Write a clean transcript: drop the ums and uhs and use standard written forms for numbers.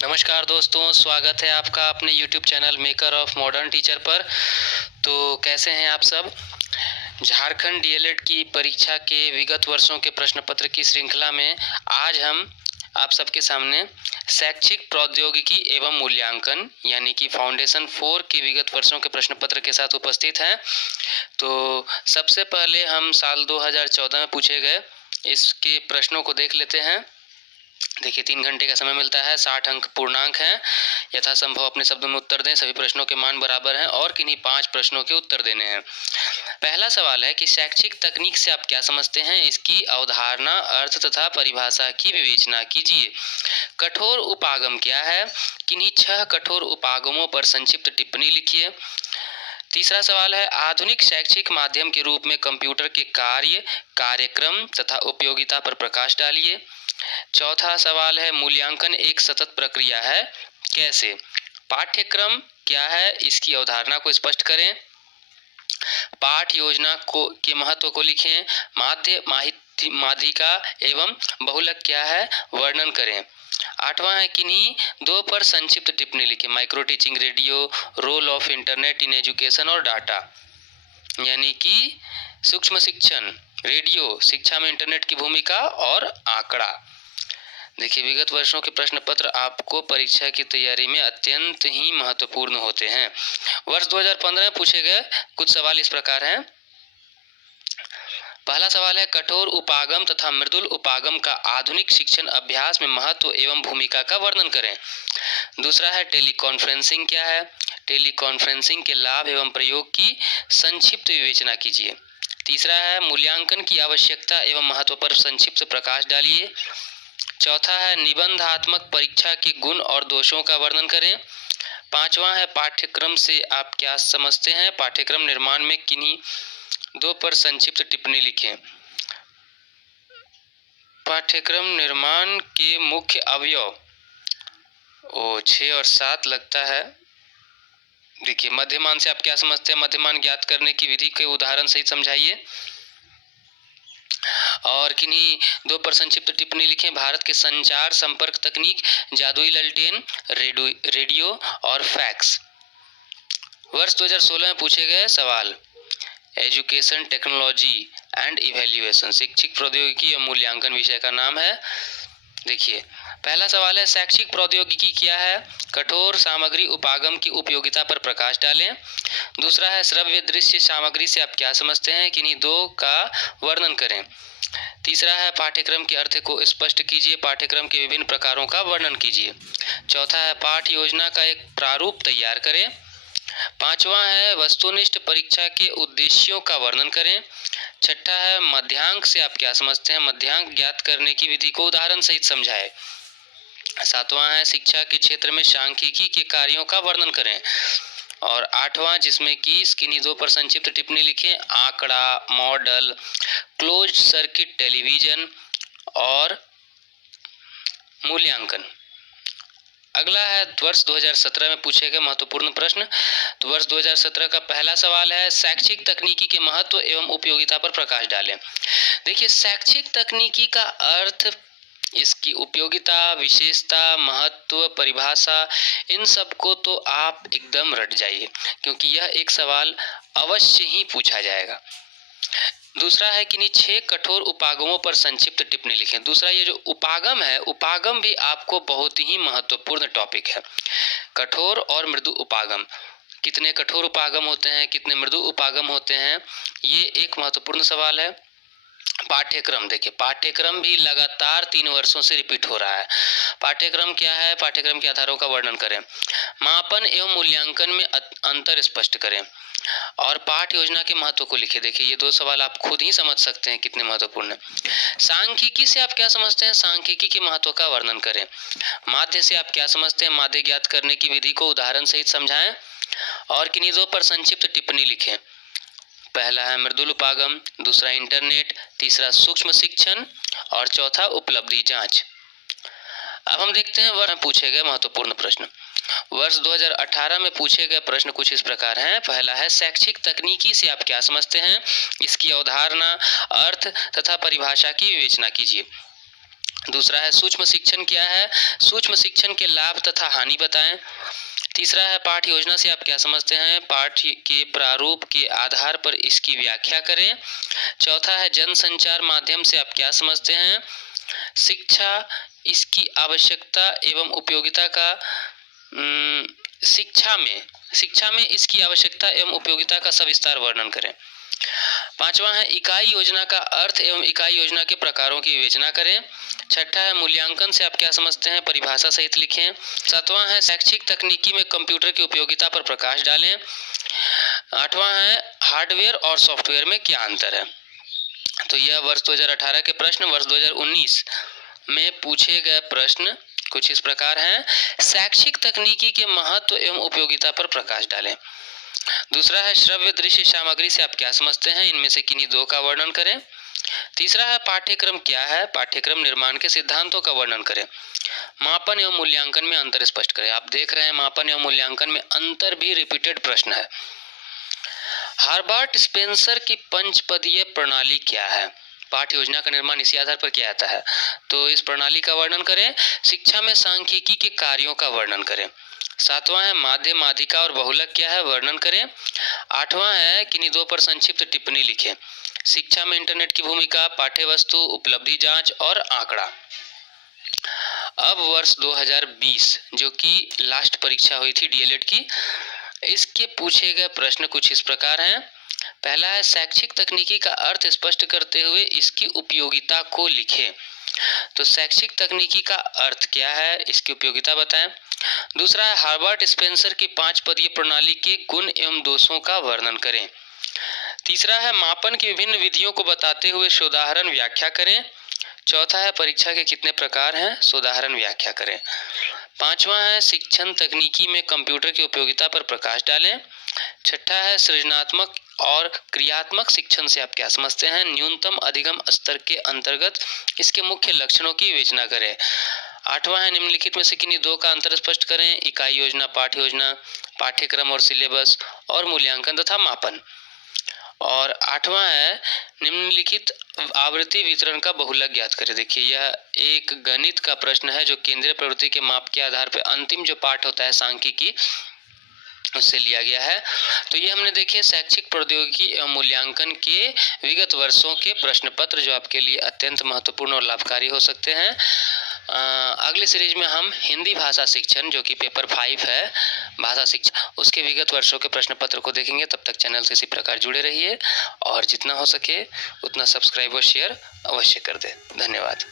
नमस्कार दोस्तों, स्वागत है आपका अपने YouTube channel maker of modern teacher पर। तो कैसे हैं आप सब? झारखंड डीएलएड की परीक्षा के विगत वर्षों के प्रश्न पत्र की श्रृंखला में आज हम आप सबके सामने शैक्षिक प्रौद्योगिकी एवं मूल्यांकन यानी कि फाउंडेशन 4 के विगत वर्षों के प्रश्न पत्र के साथ उपस्थित हैं। तो सबसे पहले हम साल 2014 में पूछे गए इसके प्रश्नों को देख लेते हैं। देखिए 3 घंटे का समय मिलता है, 60 अंक पूर्णांक हैं। यथासंभव अपने शब्दों में उत्तर दें, सभी प्रश्नों के मान बराबर हैं और किन्हीं 5 प्रश्नों के उत्तर देने हैं। पहला सवाल है कि शैक्षिक तकनीक से आप क्या समझते हैं? इसकी अवधारणा, अर्थ तथा परिभाषा की विवेचना कीजिए। कठोर उपागम क्या है? किन्हीं 6 कठोर उपागमों पर संक्षिप्त टिप्पणी लिखिए। तीसरा सवाल है आधुनिक शैक्षिक माध्यम के रूप में कंप्यूटर के कार्य, कार्यक्रम तथा उपयोगिता पर प्रकाश डालिए। चौथा सवाल है मूल्यांकन एक सतत प्रक्रिया है, कैसे? पाठ्यक्रम क्या है? इसकी अवधारणा को स्पष्ट करें। पाठ योजना को के महत्व को लिखें। माध्यिका एवं बहुलक क्या है? वर्णन करें। आठवां है किन्हीं 2 पर संक्षिप्त टिप्पणी लिखें। Micro teaching radio, role of internet in education और डाटा, यानी कि सूक्ष्म शिक्षण, रेडियो, शिक्षा में इंटरनेट की भूमिका और आंकड़ा। देखिए विगत वर्षों के प्रश्न पत्र आपको परीक्षा की तैयारी में अत्यंत ही महत्वपूर्ण होते हैं। वर्ष 2015 में पूछे गए कुछ सवाल इस प्रकार हैं। पहला सवाल है कठोर उपागम तथा मृदुल उपागम का आधुनिक शिक्षण अभ्यास में महत्व एवं भूमिका का वर्णन करें। दूसरा है टेलीकॉन्फ्रेंसिंग क्या है? टेलीकॉन्फ्रेंसिंग के लाभ एवं प्रयोग की संक्षिप्त विवेचना कीजिए। तीसरा है मूल्यांकन की आवश्यकता एवं महत्व पर संक्षिप्त प्रकाश डालिए। चौथा है निबंधात्मक परीक्षा के गुण और दोषों का वर्णन करें। पांचवा है पाठ्यक्रम से आप क्या समझते हैं? पाठ्यक्रम निर्माण में किन्हीं 2 पर संक्षिप्त टिप्पणी लिखें। पाठ्यक्रम निर्माण के मुख्य अवयव 6 और 7 लगता है। देखिए मध्यमान से आप क्या समझते हैं? मध्यमान ज्ञात करने की विधि के उदाहरण सहित समझाइए। और किन्हीं 2 पर संक्षिप्त टिप्पणी लिखें। भारत के संचार संपर्क तकनीक, जादुई ललटेन, रेडियो और फैक्स। वर्ष 2016 में पूछे गए सवाल एजुकेशन टेक्नोलॉजी एंड इवैल्यूएशन, शैक्षिक प्रौद्योगिकी और मूल्यांकन विषय का नाम है। देखिए पहला सवाल है शैक्षिक प्रौद्योगिकी क्या है? कठोर सामग्री उपागम की उपयोगिता पर प्रकाश डालें। दूसरा है श्रव्य दृश्य सामग्री से आप क्या समझते हैं? किन्हीं 2 का वर्णन करें। तीसरा है पाठ्यक्रम के अर्थ को स्पष्ट कीजिए। पाठ्यक्रम के विभिन्न प्रकारों का वर्णन कीजिए। चौथा है पाठ योजना का एक प्रारूप तैयार करें। पांचवा है वस्तुनिष्ठ परीक्षा के उद्देश्यों का वर्णन करें। छठा है मध्यांक से आप क्या समझते हैं? मध्यांक ज्ञात करने की विधि को उदाहरण सहित समझाएं। सातवां है शिक्षा के क्षेत्र में सांख्यिकी के कार्यों का वर्णन करें। और आठवां जिसमें कि किन्हीं 2 पर संक्षिप्त टिप्पणी लिखें। आंकड़ा, मॉडल, क्लोज्ड सर्किट टेलीविजन और मूल्यांकन। अगला है वर्ष 2017 में पूछे गए महत्वपूर्ण प्रश्न। तो वर्ष 2017 का पहला सवाल है शैक्षिक तकनीकी के महत्व एवं उपयोगिता पर प्रकाश डालें। देखिए शैक्षिक तकनीकी का अर्थ, इसकी उपयोगिता, विशेषता, महत्व, परिभाषा, इन सब को तो आप एकदम रट जाइए क्योंकि यह एक सवाल अवश्य ही पूछा जाएगा। दूसरा है कि 6 कठोर उपागमों पर संक्षिप्त टिप्पणी लिखें। दूसरा ये जो उपागम है, उपागम भी आपको बहुत ही महत्वपूर्ण टॉपिक है। कठोर और मृदु उपागम, कितने कठोर उपागम होते हैं, कितने मृदु उपागम होते हैं, ये एक महत्वपूर्ण सवाल है। पाठ्यक्रम, देखिए पाठ्यक्रम भी लगातार 3 वर्षों से रिपीट हो रहा है। पाठ्यक्रम क्या है? पाठ्यक्रम के आधारों का वर्णन करें। मापन एवं मूल्यांकन में अंतर स्पष्ट करें और पाठ योजना के महत्व को लिखे। देखिए ये 2 सवाल आप खुद ही समझ सकते हैं कितने महत्वपूर्ण है। सांख्यिकी से आप क्या समझते हैं? सांख्यिकी के महत्व का वर्णन करें। माध्य से आप क्या समझते हैं? माध्य ज्ञात करने की विधि को उदाहरण सहित समझाएं और किन्हीं 2 पर संक्षिप्त टिप्पणी लिखें। पहला है मृदुल उपागम, दूसरा इंटरनेट, तीसरा सूक्ष्म शिक्षण और चौथा उपलब्धि जांच। अब हम देखते हैं वर्ष में पूछे गए महत्वपूर्ण प्रश्न। वर्ष 2018 में पूछे गए प्रश्न कुछ इस प्रकार हैं। पहला है शैक्षिक तकनीकी से आप क्या समझते हैं? इसकी अवधारणा, अर्थ तथा परिभाषा की विवेचना कीजिए। दूसरा है सूक्ष्म शिक्षण क्या है, सूक्ष्म शिक्षण के लाभ तथा हानि बताएं। तीसरा है पाठ्य योजना से आप क्या समझते हैं, पाठ्य के प्रारूप के आधार पर इसकी व्याख्या करें। चौथा है जनसंचार माध्यम से आप क्या समझते हैं, शिक्षा इसकी आवश्यकता एवं उपयोगिता का शिक्षा में इसकी आवश्यकता एवं उपयोगिता का सविस्तार वर्णन करें। पांचवा है इकाई योजना का अर्थ एवं इकाई योजना के प्रकारों की विवेचना करें। छठा है मूल्यांकन से आप क्या समझते हैं, परिभाषा सहित लिखें। सातवां है शैक्षिक तकनीकी में कंप्यूटर की उपयोगिता पर प्रकाश डालें। आठवां है हार्डवेयर और सॉफ्टवेयर में क्या अंतर है। तो यह वर्ष 2018 के प्रश्न। वर्ष 2019 में पूछे गए प्रश्न कुछ इस प्रकार हैं। शैक्षिक तकनीकी के महत्व एवं उपयोगिता पर प्रकाश डालें। दूसरा है श्रव्य दृश्य सामग्री से आप क्या समझते हैं, इनमें से किन्हीं दो का वर्णन करें। तीसरा है पाठ्यक्रम क्या है, पाठ्यक्रम निर्माण के सिद्धांतों का वर्णन करें। मापन एवं मूल्यांकन में अंतर स्पष्ट करें। आप देख रहे हैं मापन एवं मूल्यांकन में अंतर भी रिपीटेड प्रश्न है। हार्बर्ट स्पेंसर की पंचपदीय प्रणाली क्या है, पाठ्य योजना का निर्माण इसी आधार पर किया जाता है। तो इस प्रणाली का वर्णन करें। शिक्षा में सांख्यिकी के कार्यों का वर्णन करें। सातवां है माध्य माध्यिका और बहुलक क्या है, वर्णन करें। आठवां है किन्हीं दो पर संक्षिप्त टिप्पणी लिखें। शिक्षा में इंटरनेट की भूमिका, पाठ्य वस्तु, उपलब्धि जांच और आंकड़ा। अब वर्ष 2020 जो कि लास्ट परीक्षा हुई थी डीएलएड की, इसके पूछे गए प्रश्न कुछ इस प्रकार हैं। पहला है शैक्षिक तकनीकी का अर्थ स्पष्ट करते हुए इसकी उपयोगिता को लिखें। तो शैक्षिक तकनीकी का अर्थ क्या है, इसकी उपयोगिता बताएं। दूसरा है हार्बर्ट स्पेंसर की 5 पदीय प्रणाली के गुण एवं दोषों का वर्णन करें। तीसरा है मापन की विभिन्न विधियों को बताते हुए सोदाहरण व्याख्या करें। चौथा है परीक्षा के कितने प्रकार हैं, सोदाहरण व्याख्या करें। पांचवा है शिक्षण तकनीकी में कंप्यूटर की उपयोगिता पर प्रकाश डालें। छठा है सृजनात्मक और क्रियात्मक शिक्षण से आप क्या समझते हैं, न्यूनतम अधिगम स्तर के अंतर्गत इसके मुख्य लक्षणों की विवेचना करें। आठवां है निम्नलिखित में से किन्हीं दो का अंतर स्पष्ट करें, इकाई योजना, पाठ्य योजना, पाठ्यक्रम और सिलेबस और मूल्यांकन तथा मापन। और आठवां है निम्नलिखित आवृत्ति वितरण का बहुलक ज्ञात करें। देखिए यह एक गणित का प्रश्न है जो केंद्रीय प्रवृत्ति के माप के आधार पर अंतिम जो पाठ होता है सांख्यिकी उससे लिया गया है। तो ये हमने देखे शैक्षिक प्रौद्योगिकी एवं मूल्यांकन के विगत वर्षों के प्रश्न पत्र जो आपके लिए अत्यंत महत्वपूर्ण और लाभकारी हो सकते हैं। अगले सीरीज में हम हिंदी भाषा शिक्षण जो कि पेपर 5 है भाषा शिक्षण, उसके विगत वर्षों के प्रश्न पत्र को देखेंगे। तब तक चैनल से इसी प्रकार जुड़े रहिए और जितना हो सके उतना सब्सक्राइब और शेयर अवश्य कर दें। धन्यवाद।